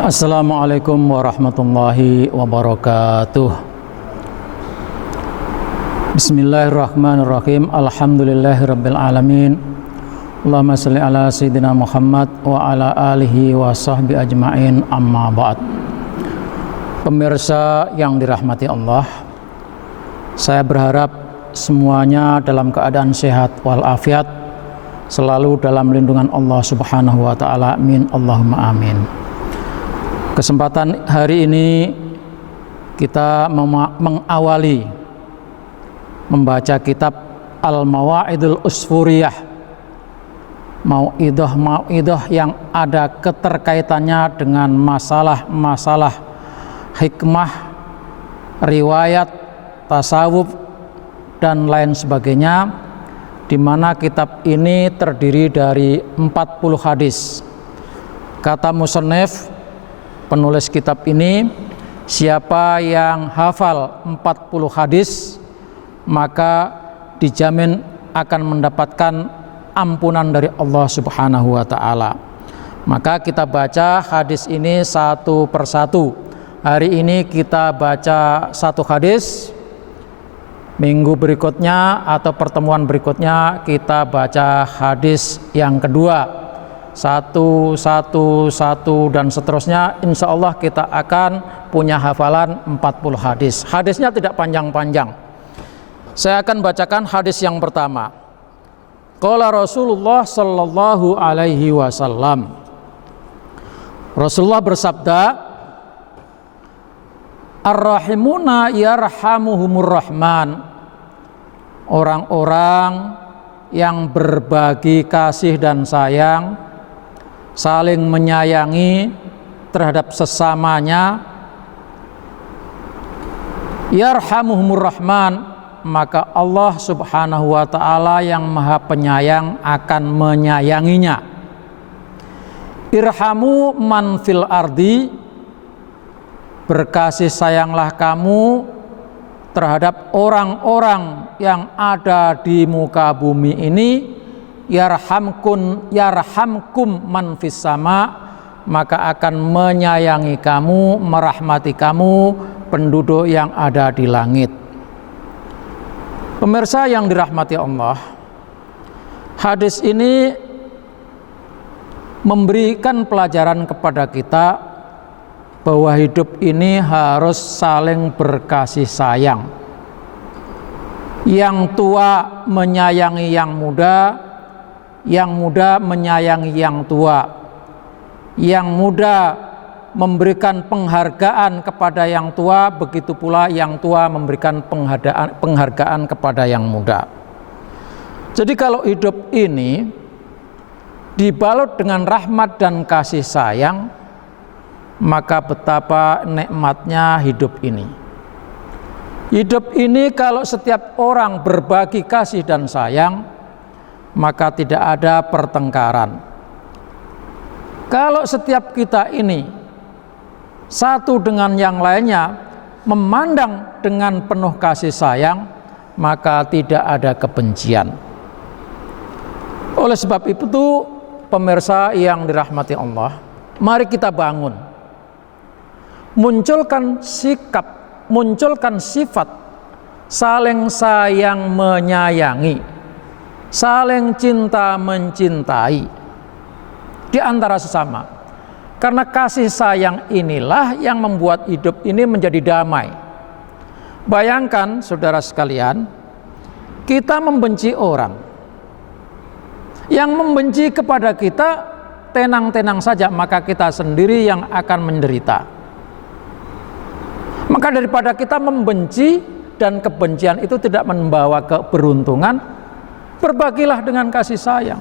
Assalamualaikum warahmatullahi wabarakatuh. Bismillahirrahmanirrahim. Alhamdulillahirabbil alamin. Allahumma shalli ala sayyidina Muhammad wa ala alihi wa sahbi ajmain, amma ba'd. Pemirsa yang dirahmati Allah, saya berharap semuanya dalam keadaan sehat walafiat, selalu dalam lindungan Allah Subhanahu wa taala. Amin, Allahumma amin. Kesempatan hari ini kita mengawali membaca kitab Al-Mawa'idul Usfuriyah, mau'idah yang ada keterkaitannya dengan masalah-masalah hikmah, riwayat, tasawuf dan lain sebagainya, di mana kitab ini terdiri dari 40 hadis. Kata musannif, penulis kitab ini, siapa yang hafal 40 hadis maka dijamin akan mendapatkan ampunan dari Allah Subhanahu wa taala. Maka kita baca hadis ini satu persatu. Hari ini kita baca satu hadis, minggu berikutnya atau pertemuan berikutnya kita baca hadis yang kedua. Satu dan seterusnya. Insya Allah kita akan punya hafalan 40 hadis. Hadisnya tidak panjang-panjang. Saya akan bacakan hadis yang pertama. Qala Rasulullah sallallahu alaihi wasallam. Rasulullah bersabda, Ar-rahimuna yarhamuhumur rahman. Orang-orang yang berbagi kasih dan sayang, saling menyayangi terhadap sesamanya, yarhamuhumur rahman, maka Allah Subhanahu wa taala yang Maha Penyayang akan menyayanginya. Irhamu man fil ardi, berkasih sayanglah kamu terhadap orang-orang yang ada di muka bumi ini. Yarhamkum man fis sama, maka akan menyayangi kamu, merahmati kamu penduduk yang ada di langit. Pemirsa yang dirahmati Allah, hadis ini memberikan pelajaran kepada kita bahwa hidup ini harus saling berkasih sayang. Yang tua menyayangi yang muda menyayangi yang tua, yang muda memberikan penghargaan kepada yang tua, begitu pula yang tua memberikan penghargaan kepada yang muda. Jadi kalau hidup ini dibalut dengan rahmat dan kasih sayang, maka betapa nikmatnya hidup ini. Hidup ini kalau setiap orang berbagi kasih dan sayang, maka tidak ada pertengkaran. Kalau setiap kita ini satu dengan yang lainnya memandang dengan penuh kasih sayang, maka tidak ada kebencian. Oleh sebab itu, pemirsa yang dirahmati Allah, mari kita bangun, munculkan sikap, munculkan sifat saling sayang menyayangi, saling cinta mencintai di antara sesama. Karena kasih sayang inilah yang membuat hidup ini menjadi damai. Bayangkan saudara sekalian, kita membenci orang, yang membenci kepada kita tenang-tenang saja, maka kita sendiri yang akan menderita. Maka daripada kita membenci dan kebencian itu tidak membawa keberuntungan, berbagilah dengan kasih sayang.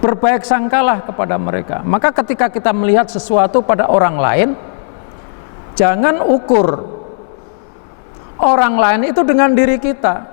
Berbaik sangkalah kepada mereka. Maka ketika kita melihat sesuatu pada orang lain, jangan ukur orang lain itu dengan diri kita.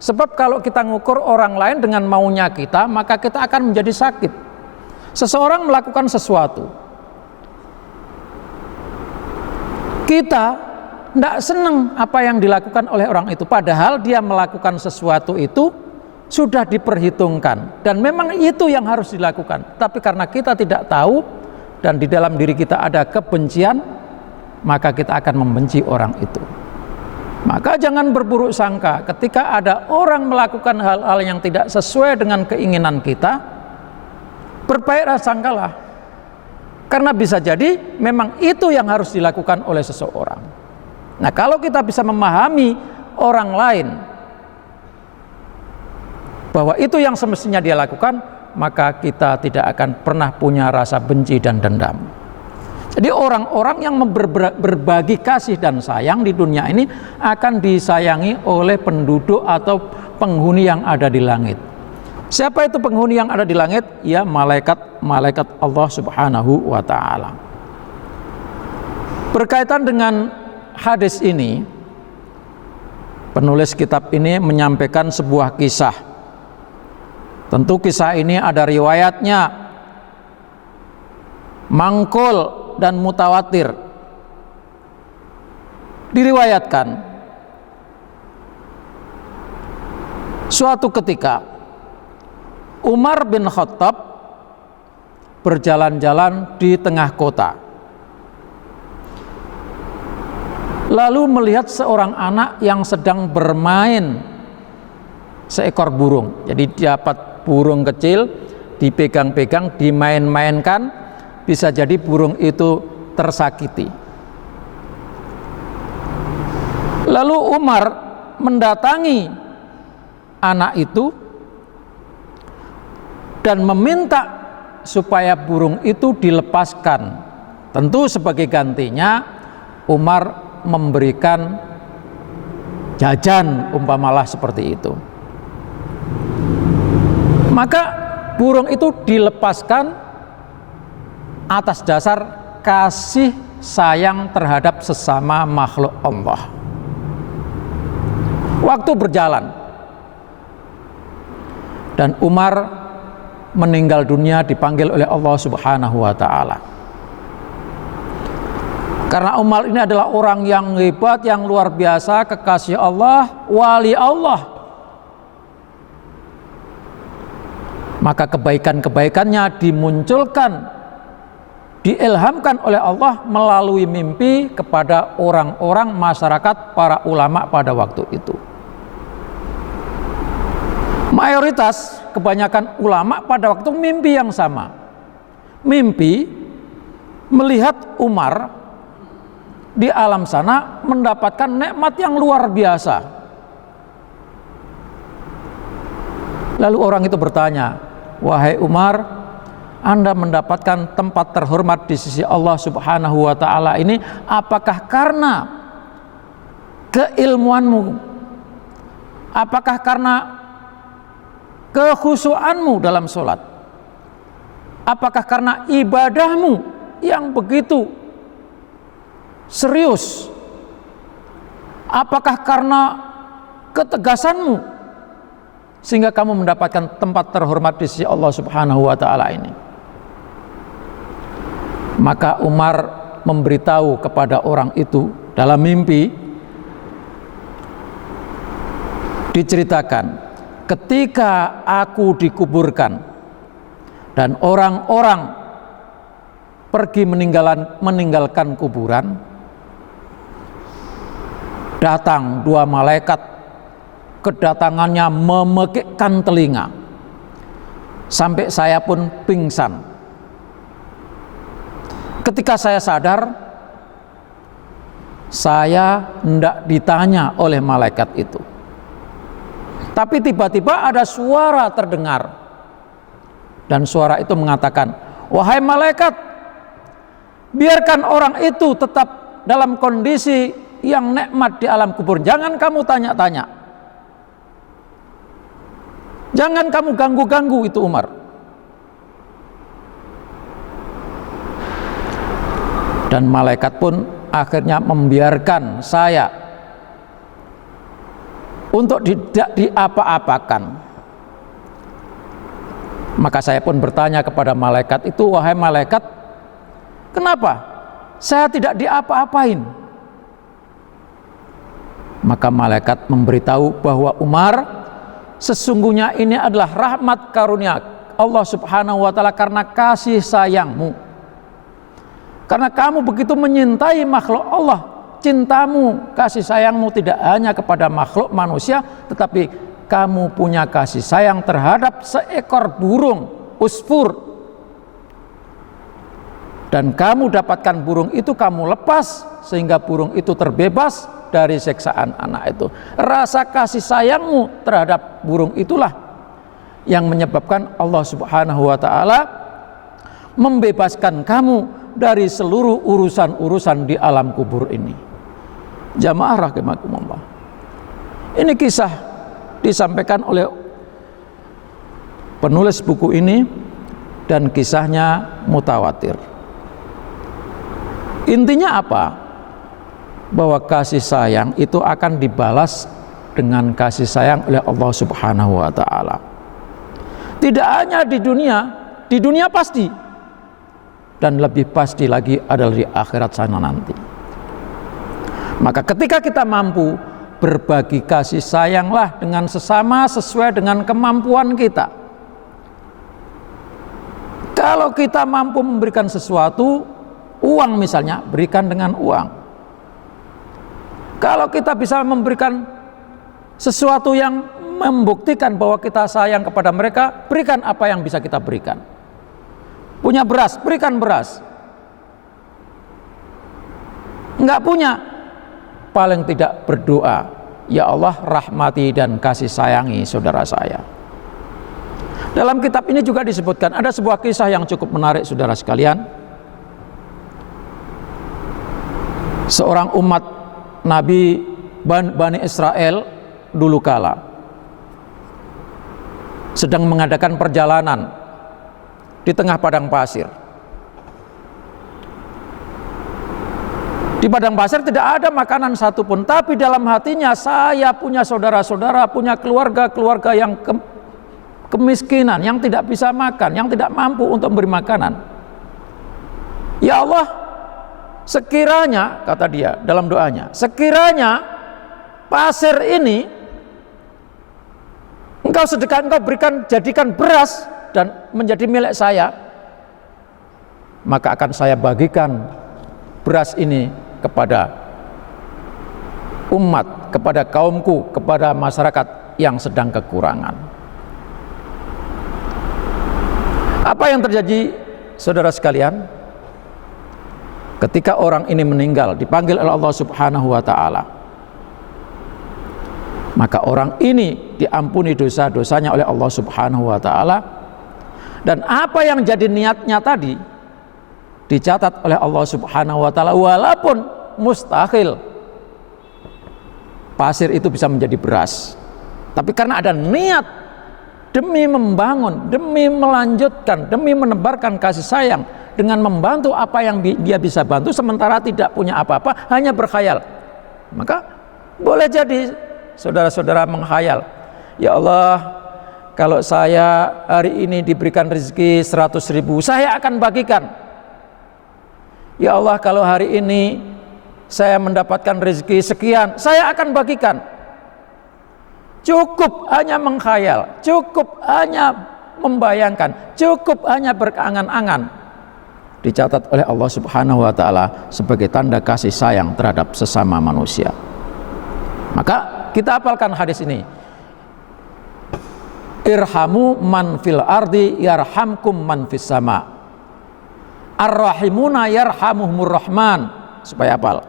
Sebab kalau kita ngukur orang lain dengan maunya kita, maka kita akan menjadi sakit. Seseorang melakukan sesuatu, kita tidak senang apa yang dilakukan oleh orang itu, padahal dia melakukan sesuatu itu sudah diperhitungkan dan memang itu yang harus dilakukan. Tapi karena kita tidak tahu, dan di dalam diri kita ada kebencian, maka kita akan membenci orang itu. Maka jangan berburuk sangka ketika ada orang melakukan hal-hal yang tidak sesuai dengan keinginan kita, berbaik sangkalah. Karena bisa jadi memang itu yang harus dilakukan oleh seseorang. Nah, kalau kita bisa memahami orang lain bahwa itu yang semestinya dia lakukan, maka kita tidak akan pernah punya rasa benci dan dendam. Jadi orang-orang yang berbagi kasih dan sayang di dunia ini akan disayangi oleh penduduk atau penghuni yang ada di langit. Siapa itu penghuni yang ada di langit? Ya, malaikat Allah Subhanahu wa ta'ala. Berkaitan dengan hadis ini, penulis kitab ini menyampaikan sebuah kisah. Tentu kisah ini ada riwayatnya, mangkul dan mutawatir. Diriwayatkan suatu ketika Umar bin Khattab berjalan-jalan di tengah kota, lalu melihat seorang anak yang sedang bermain seekor burung. Jadi dapat burung kecil, dipegang-pegang, dimain-mainkan. Bisa jadi burung itu tersakiti. Lalu Umar mendatangi anak itu dan meminta supaya burung itu dilepaskan. Tentu sebagai gantinya Umar memberikan jajan, umpamalah seperti itu. Maka burung itu dilepaskan atas dasar kasih sayang terhadap sesama makhluk Allah. Waktu berjalan dan Umar meninggal dunia, dipanggil oleh Allah Subhanahu wa ta'ala. Karena Umar ini adalah orang yang hebat, yang luar biasa, kekasih Allah, wali Allah, maka kebaikan-kebaikannya dimunculkan, diilhamkan oleh Allah melalui mimpi kepada orang-orang masyarakat, para ulama pada waktu itu. Mayoritas, kebanyakan ulama pada waktu mimpi yang sama. Mimpi melihat Umar di alam sana mendapatkan nikmat yang luar biasa. Lalu orang itu bertanya, "Wahai Umar, Anda mendapatkan tempat terhormat di sisi Allah Subhanahu wa ta'ala ini, apakah karena keilmuanmu? Apakah karena kekhusyuanmu dalam sholat? Apakah karena ibadahmu yang begitu serius? Apakah karena ketegasanmu sehingga kamu mendapatkan tempat terhormat di sisi Allah Subhanahu wa ta'ala ini?" Maka Umar memberitahu kepada orang itu dalam mimpi, diceritakan, ketika aku dikuburkan dan orang-orang pergi meninggalkan kuburan, datang dua malaikat, kedatangannya memekikkan telinga sampai saya pun pingsan. Ketika saya sadar, saya hendak ditanya oleh malaikat itu. Tapi tiba-tiba ada suara terdengar. Dan suara itu mengatakan, "Wahai malaikat, biarkan orang itu tetap dalam kondisi yang nikmat di alam kubur. Jangan kamu tanya-tanya. Jangan kamu ganggu-ganggu itu Umar." Dan malaikat pun akhirnya membiarkan saya untuk tidak diapa-apakan. Maka saya pun bertanya kepada malaikat itu, "Wahai malaikat, kenapa saya tidak diapa-apain?" Maka malaikat memberitahu bahwa Umar, sesungguhnya ini adalah rahmat karunia Allah Subhanahu wa ta'ala karena kasih sayangmu. Karena kamu begitu menyintai makhluk Allah, cintamu, kasih sayangmu tidak hanya kepada makhluk manusia, tetapi kamu punya kasih sayang terhadap seekor burung, usfur. Dan kamu dapatkan burung itu, kamu lepas sehingga burung itu terbebas dari siksaan anak itu. Rasa kasih sayangmu terhadap burung itulah yang menyebabkan Allah Subhanahu wa ta'ala membebaskan kamu dari seluruh urusan-urusan di alam kubur ini. Jamaah rahimakumullah. Ini kisah disampaikan oleh penulis buku ini dan kisahnya mutawatir. Intinya apa? Bahwa kasih sayang itu akan dibalas dengan kasih sayang oleh Allah Subhanahu wa ta'ala. Tidak hanya di dunia pasti, dan lebih pasti lagi adalah di akhirat sana nanti. Maka ketika kita mampu berbagi kasih sayanglah dengan sesama sesuai dengan kemampuan kita. Kalau kita mampu memberikan sesuatu, uang misalnya, berikan dengan uang. Kalau kita bisa memberikan sesuatu yang membuktikan bahwa kita sayang kepada mereka, berikan apa yang bisa kita berikan. Punya beras, berikan beras. Enggak punya, paling tidak berdoa, ya Allah rahmati dan kasih sayangi saudara saya. Dalam kitab ini juga disebutkan ada sebuah kisah yang cukup menarik saudara sekalian. Seorang umat Nabi Bani Israel dulu kala sedang mengadakan perjalanan di tengah padang pasir. Di padang pasir tidak ada makanan satupun, tapi dalam hatinya saya punya saudara-saudara, punya keluarga-keluarga yang kemiskinan, yang tidak bisa makan, yang tidak mampu untuk memberi makanan. Ya Allah, sekiranya, kata dia dalam doanya, sekiranya pasir ini engkau sedekah, engkau berikan, jadikan beras dan menjadi milik saya, maka akan saya bagikan beras ini kepada umat, kepada kaumku, kepada masyarakat yang sedang kekurangan. Apa yang terjadi saudara sekalian? Ketika orang ini meninggal, dipanggil oleh Allah Subhanahu wa ta'ala, maka orang ini diampuni dosa-dosanya oleh Allah Subhanahu wa ta'ala. Dan apa yang jadi niatnya tadi dicatat oleh Allah Subhanahu wa ta'ala, walaupun mustahil pasir itu bisa menjadi beras, tapi karena ada niat demi membangun, demi melanjutkan, demi menebarkan kasih sayang dengan membantu apa yang dia bisa bantu, sementara tidak punya apa-apa, hanya berkhayal, maka boleh jadi saudara-saudara menghayal, ya Allah, kalau saya hari ini diberikan rezeki 100.000, saya akan bagikan. Ya Allah, kalau hari ini saya mendapatkan rezeki sekian, saya akan bagikan. Cukup hanya menghayal, cukup hanya membayangkan, cukup hanya berangan-angan, dicatat oleh Allah Subhanahu wa ta'ala sebagai tanda kasih sayang terhadap sesama manusia. Maka kita hafalkan hadis ini. Irhamu man fil ardi yarhamkum man fis sama. Ar-rahimuna yarhamuhumur rahman. Supaya hafal.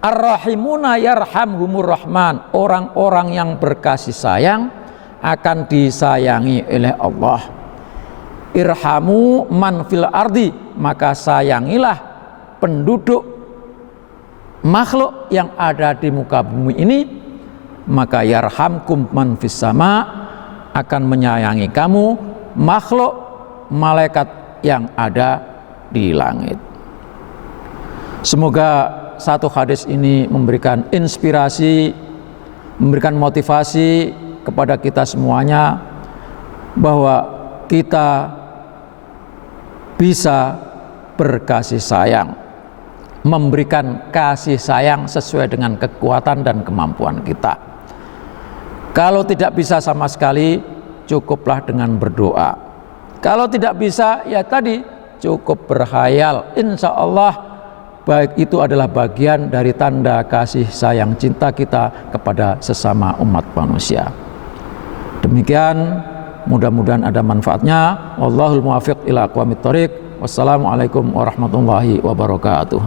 Ar-rahimuna yarhamhumur rahman. Orang-orang yang berkasih sayang akan disayangi oleh Allah. Irhamu man fil ardi, maka sayangilah penduduk makhluk yang ada di muka bumi ini, maka yarhamkum man fis sama, akan menyayangi kamu makhluk malaikat yang ada di langit. Semoga satu hadis ini memberikan inspirasi, memberikan motivasi kepada kita semuanya bahwa kita bisa berkasih sayang, memberikan kasih sayang sesuai dengan kekuatan dan kemampuan kita. Kalau tidak bisa sama sekali, cukuplah dengan berdoa. Kalau tidak bisa, ya tadi, cukup berkhayal. Insya Allah baik itu adalah bagian dari tanda kasih sayang cinta kita kepada sesama umat manusia. Demikian, mudah-mudahan ada manfaatnya. Wallahul muwaffiq ila aqwamit thoriq. Wassalamualaikum warahmatullahi wabarakatuh.